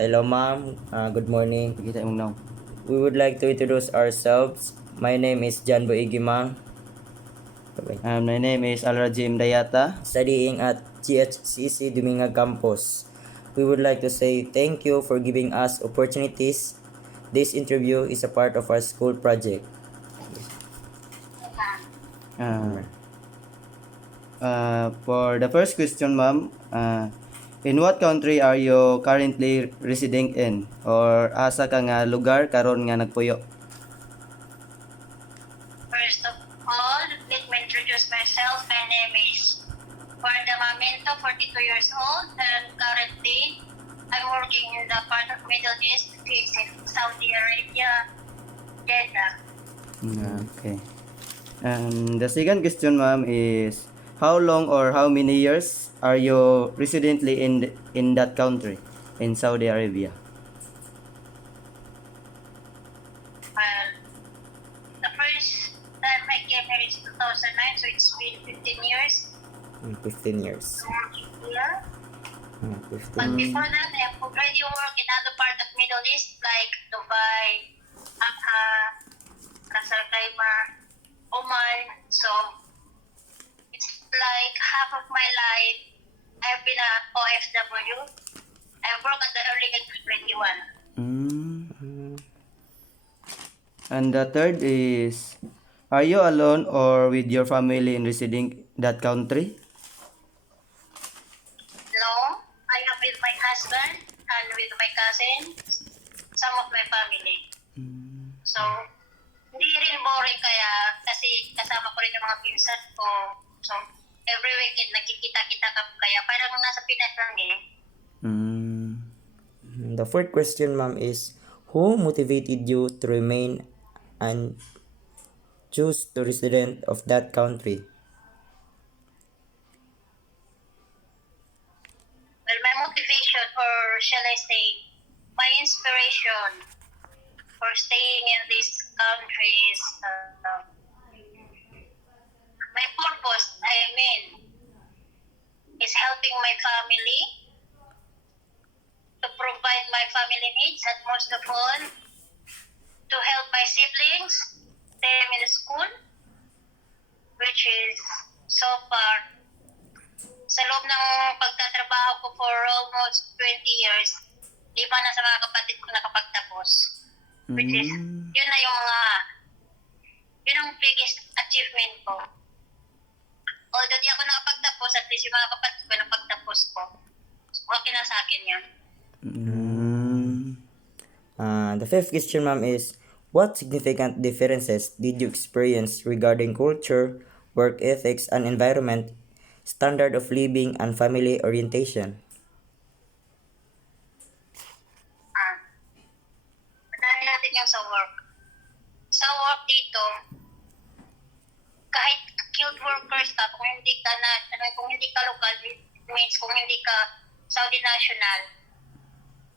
Hello ma'am, good morning. Kita mong now. We would like to introduce ourselves. My name is John Boigi ma'am. Bye-bye. My name is Alrajim Dayata. Studying at GHCC Duminga Campus. We would like to say thank you for giving us opportunities. This interview is a part of our school project. For the first question, ma'am, in what country are you currently residing in? Or asa ka nga lugar karon nga nagpuyo? First of all, let me introduce myself. My name is Guarda Mamento, 42 years old, and currently I'm working in the part of Middle East, which is Saudi Arabia, Jeddah. Okay. And the second question, ma'am, is how long or how many years are you residently in that country, in Saudi Arabia? Well, the first time I came here is 2009, so it's been 15 years. 15 years. Yeah. 15. But before that, I have already worked in other part of Middle East like Dubai, Ras Al Khaimah, Oman. So it's like half of my life I've been a OFW. I worked at the early age of 21. And the third is, are you alone or with your family in residing that country? No, I am with my husband and with my cousins, some of my family. So, hindi rin boring kaya kasi kasama ko rin yung mga pinsan ko. So, every weekend nagkikita-kita kami kaya parang nasa Pinas lang eh. The fourth question ma'am is, who motivated you to remain and choose to resident of that country? Well, my motivation, or shall I say, my inspiration for staying in this country is my purpose, is helping my family, to provide my family needs, and most of all, to help my siblings, them in school, which is so far, sa loob ng pagtatrabaho ko for almost 20 years, 5 na sa mga kapatid ko nakapagtapos. Which is, yun ang biggest achievement ko. Although di ako nakapagtapos, at least yung mga kapatid ko nakapagtapos ko. Okay na sa akin yun. The fifth question ma'am is, what significant differences did you experience regarding culture, work ethics, and environment, standard of living, and family orientation? Manahin natin yung sa work. Sa work dito, kahit skilled workers ka, kung hindi ka local, it means kung hindi ka Saudi national,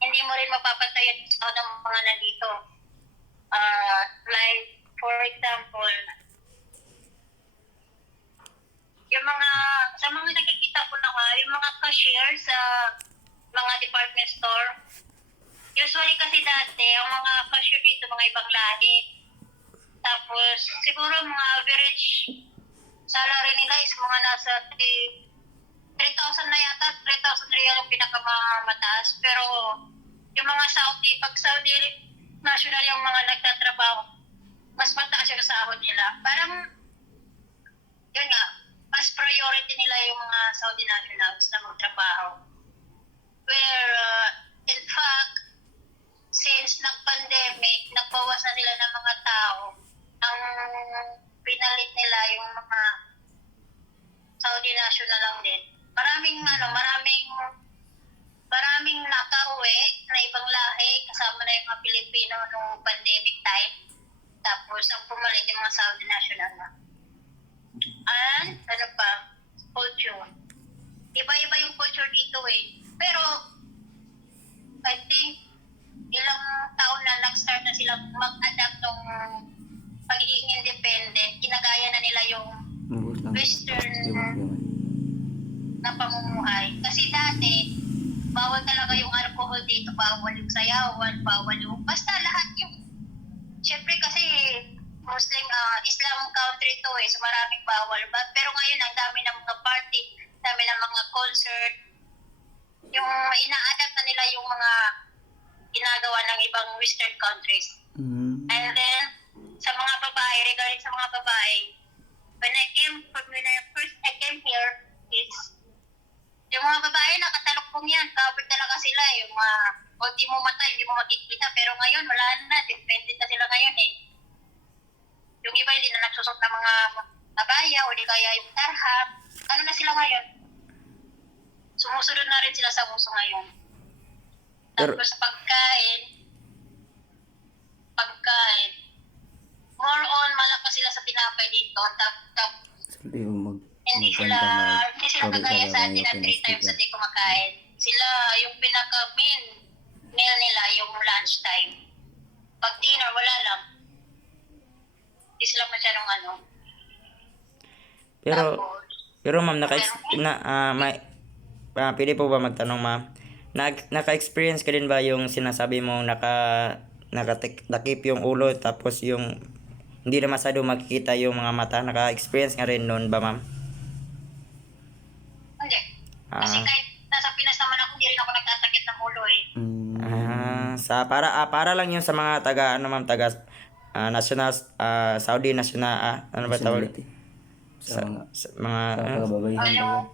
hindi mo rin mapapatayan sa ng mga nandito. Like, for example, sa mga nakikita ko na yung mga cashier sa mga department store, usually kasi dati, ang mga cashier dito, mga ibang lahi. Tapos, siguro mga average salary nila is mga nasa 3,000 na yata, 3,000 real ang pinakamataas. Pero, yung mga pag Saudi national yung mga nagtatrabaho, mas mataas yung sahod nila. Parang, yun nga, mas priority nila yung mga Saudi nationals na magtrabaho. Where, in fact, since nag-pandemic, nagbawas na nila ng mga tao, ang pinalit nila yung mga Saudi national lang din. Maraming nakauwi na ibang lahi, kasama na yung mga Pilipino noong pandemic time. Tapos, ang pumalit yung mga Saudi national na. And, culture. Iba-iba yung culture dito eh. Pero, I think, ilang taon na nag-start na silang mag-adapt ng pagiging independent. Ginagaya na nila yung Western na pamumuhay. Kasi dati, bawal talaga yung alcohol dito bawal yung sayawan, bawal yung, basta lahat yung, syempre kasi Muslim, Islam country to so maraming bawal. Pero ngayon, ang dami ng mga party, dami ng mga concert, yung ina-adapt na nila yung mga ginagawa ng ibang Western countries. And then, sa mga babae, regarding sa mga babae, when I first came here, it's, yung mga babae nakatalokpong yan, covered talaga sila, yung mga konti mo mata, hindi mo makikita, pero ngayon, wala na, dependent na sila ngayon Yung iba hindi na nagsusot ng mga abaya, o di kaya yung tarhab, ano na sila ngayon? Sumusunod na rin sila sa uso ngayon. Tapos sa pagkain, more on malakas sila sa tinapay dito. Hindi sila kagaya sa atin na 3 times a day kumakain. Sila, yung pinaka-main meal nila, yung lunchtime. Pag dinner, wala lang. Hindi sila masyadong Pero ma'am, pwede po ba magtanong ma'am? Naka-experience ka din ba yung sinasabi mo nakatakip yung ulo tapos yung hindi na masyado makikita yung mga mata? Naka-experience nga rin noon ba ma'am? Hindi. Kasi kahit nasa Pinas naman ako, hindi rin ako nagtatakip ng ulo Para lang yun sa mga taga national Saudi national ano ba tawag? Sa Mga kababayan.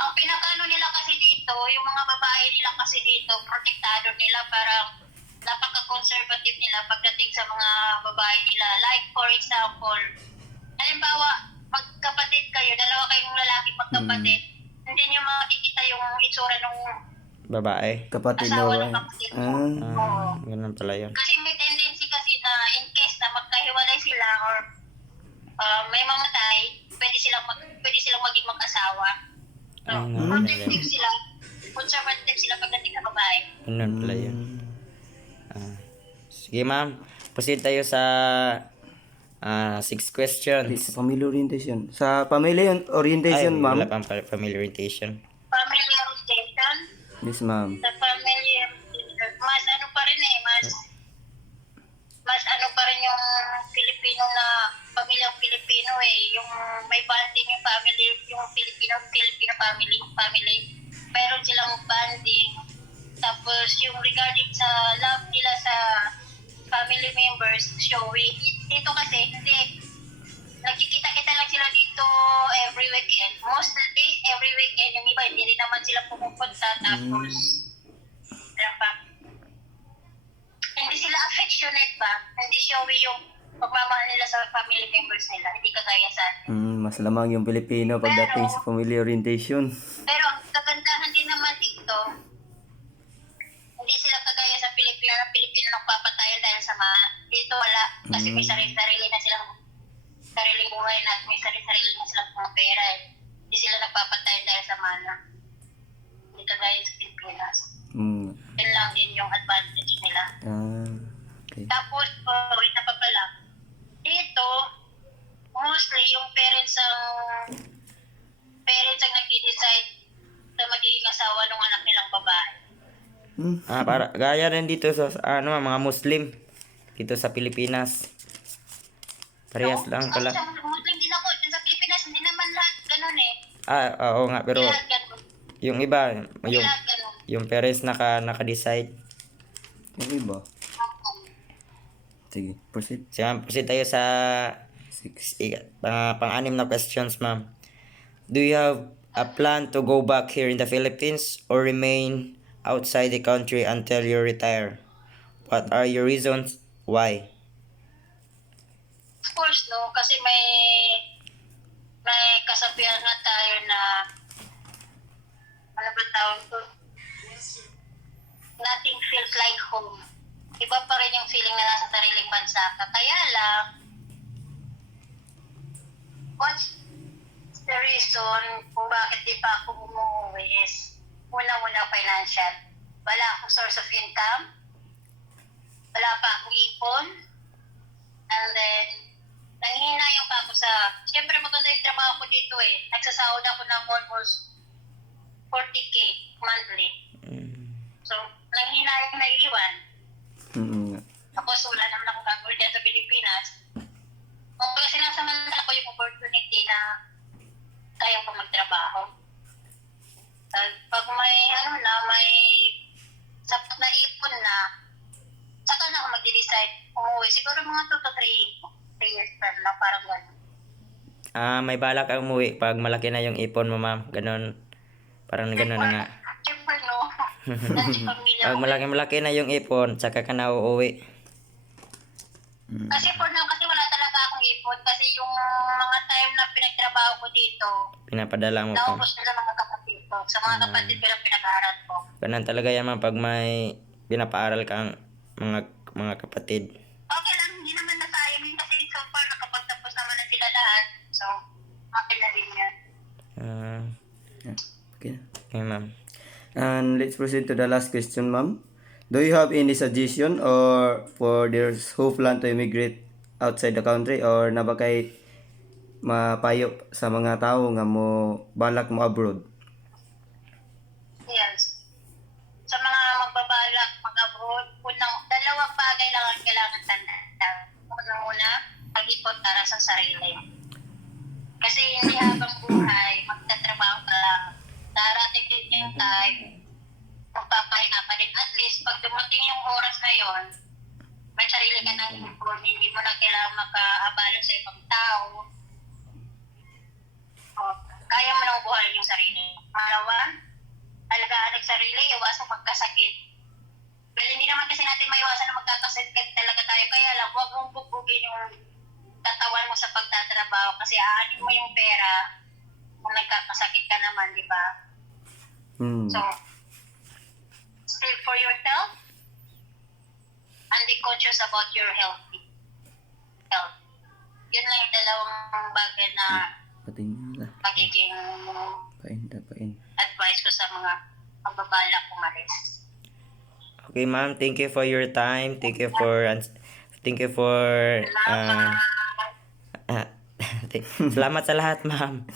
Ang pinakano nila kasi dito, yung mga babae nila kasi dito, protektado nila, parang napaka-conservative nila pagdating sa mga babae nila. Like for example, halimbawa, magkapatid kayo, dalawa kayong lalaki magkapatid, hindi nyo makikita yung itsura ng babae. Kapatid na asawa ba? ng kapatid mo. Oo. Ganun pala yun. Kasi may tendency kasi na in case na magkahiwalay sila or may mamatay, pwede silang maging mag-asawa. So, protective sila, conservative sila pagdating sa babae. Ganun pala yun. Sige ma'am, proceed tayo sa 6 questions. Sa family orientation. Sa family orientation, ma'am. Wala pang family orientation. Family orientation, Yes, ma'am. sa family, mas ano pa rin mas ano pa rin yung Filipino na pamilyang Filipino yung may bonding yung family, yung Filipino family. Meron silang bonding. Tapos yung regarding sa love nila sa family members, showy. Dito kasi, hindi. Nagkikita-kita lang sila dito every weekend. Mostly every weekend. Yung iba, hindi rin naman sila pumupunta. Tapos, ano pa? Hindi sila affectionate ba? Hindi showy yung pagmamahal nila sa family members nila. Hindi kagaya sa atin. Mas lamang yung Pilipino pagdating sa family orientation. Pero ang kagandahan din naman dito, hindi sila kagaya sa Pilipino na Pilipino nagpapatayan dahil sa mga dito wala. Kasi may sarili na silang sariling buhay na may sarili na silang mga pera Hindi sila nagpapatayan dahil sa mana. Hindi kagaya sa Pilipinas. Yun lang din yung advantage nila. Okay. Tapos, isa pa pala, dito, mostly yung parents ang nag-decide na magiging asawa ng anak nilang babae. Para gaya rin dito sa mga Muslim dito sa Pilipinas. Parehas lang pala. Muslim din ako. Dun sa Pilipinas, hindi naman lahat ganun Oo nga, pero Hindi lahat ganun. yung iba, Hindi lahat ganun. yung parents naka-decide. Yung iba. Sige, proceed. So, ma'am, proceed tayo sa 6. pang-anim na questions, ma'am. Do you have a plan to go back here in the Philippines or remain outside the country until you retire? What are your reasons? Why? Of course, no? Kasi may kasabihan nga tayo na ano ba tawag ko? Nothing feels like home. Iba pa rin yung feeling na nasa sariling bansa ka. Kaya lang, what's the reason kung bakit di pa ako umuwi is unang-una financial. Wala akong source of income. Wala pa akong ipon. And then, nanghihinayang pa ako siyempre maganda yung trabaho ko dito Nagsasahod ako ng almost 40K monthly. So, So, nanghinayang na iwan. Mm. Tapos wala naman akong gagawin dyan sa Pilipinas. Kung baga sinasamantala ko yung opportunity na kaya ko magtrabaho. Pag may may sapat na ipon na, saka na ako mag-decide umuwi. Siguro mga 2 to 3 years na parang gano'n. May balak kang umuwi pag malaki na yung ipon mo, ma'am. Ganon. Parang ganon na nga. Siyempre, no. Nandiyan pamilya Pag ko. malaki na yung ipon, tsaka ka na uuwi. Kasi kasi wala talaga akong ipon. Kasi yung mga time na pinagtrabaho ko dito, Pinapadala mo pa. naubos na sa mga kapatid ko. Sa mga kapatid ko lang pinag-aaral ko. Ganon talaga yan, ma'am, pag may pinapaaral kang mga kapatid. Okay lang, hindi naman nasayang yun kasi so far nakapagtapos naman na sila lahat. So, okay na din yan. Yeah. Okay. Okay, ma'am. And let's proceed to the last question, ma'am. Do you have any suggestion or for those who plan to immigrate outside the country or na ba kay mapayo sa mga tao nga mo balak mo abroad? Yes. Sa mga magbabalak, mag-abroad, dalawang bagay lang ang kailangan tandaan. Una, pag-ipon para sa sarili. Kasi hindi habang buhay, magtatrabaho ka lang. Darating din yung time, magpapahinga pa din. At least, pag dumating yung oras na yon, may sarili ka ng ipon, hindi mo na kailangan makaabala sa ibang tao. Kaya mo nang buhayin yung sarili. Pangalawa, alagaan ang sarili, iwasan magkasakit. Well, hindi naman kasi natin maiwasan na magkakasakit talaga tayo. Kaya lang, huwag mong bubugin yung katawan mo sa pagtatrabaho kasi aanin mo yung pera kung nagkakasakit ka naman, di ba? So, stay for yourself and be conscious about your health. Yun lang yung dalawang bagay na Pating na. magiging Pain. advice ko sa mga magbabalak umalis. Okay, ma'am. Thank you for your time. Thank you for Salamat. salamat sa lahat, ma'am.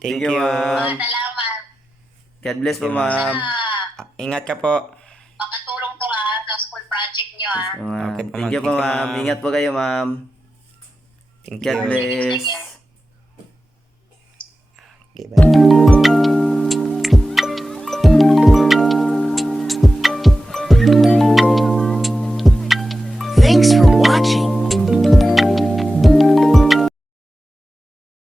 Thank you, you. ma'am. Salamat. God bless po, Okay, ma'am. Ingat ka po. Makatulong to sa school project nyo Okay po, Thank ma'am. you po, Thank you, ma'am. ma'am. Ingat po kayo, ma'am. Thank God you. bless. Sige. Okay, bye.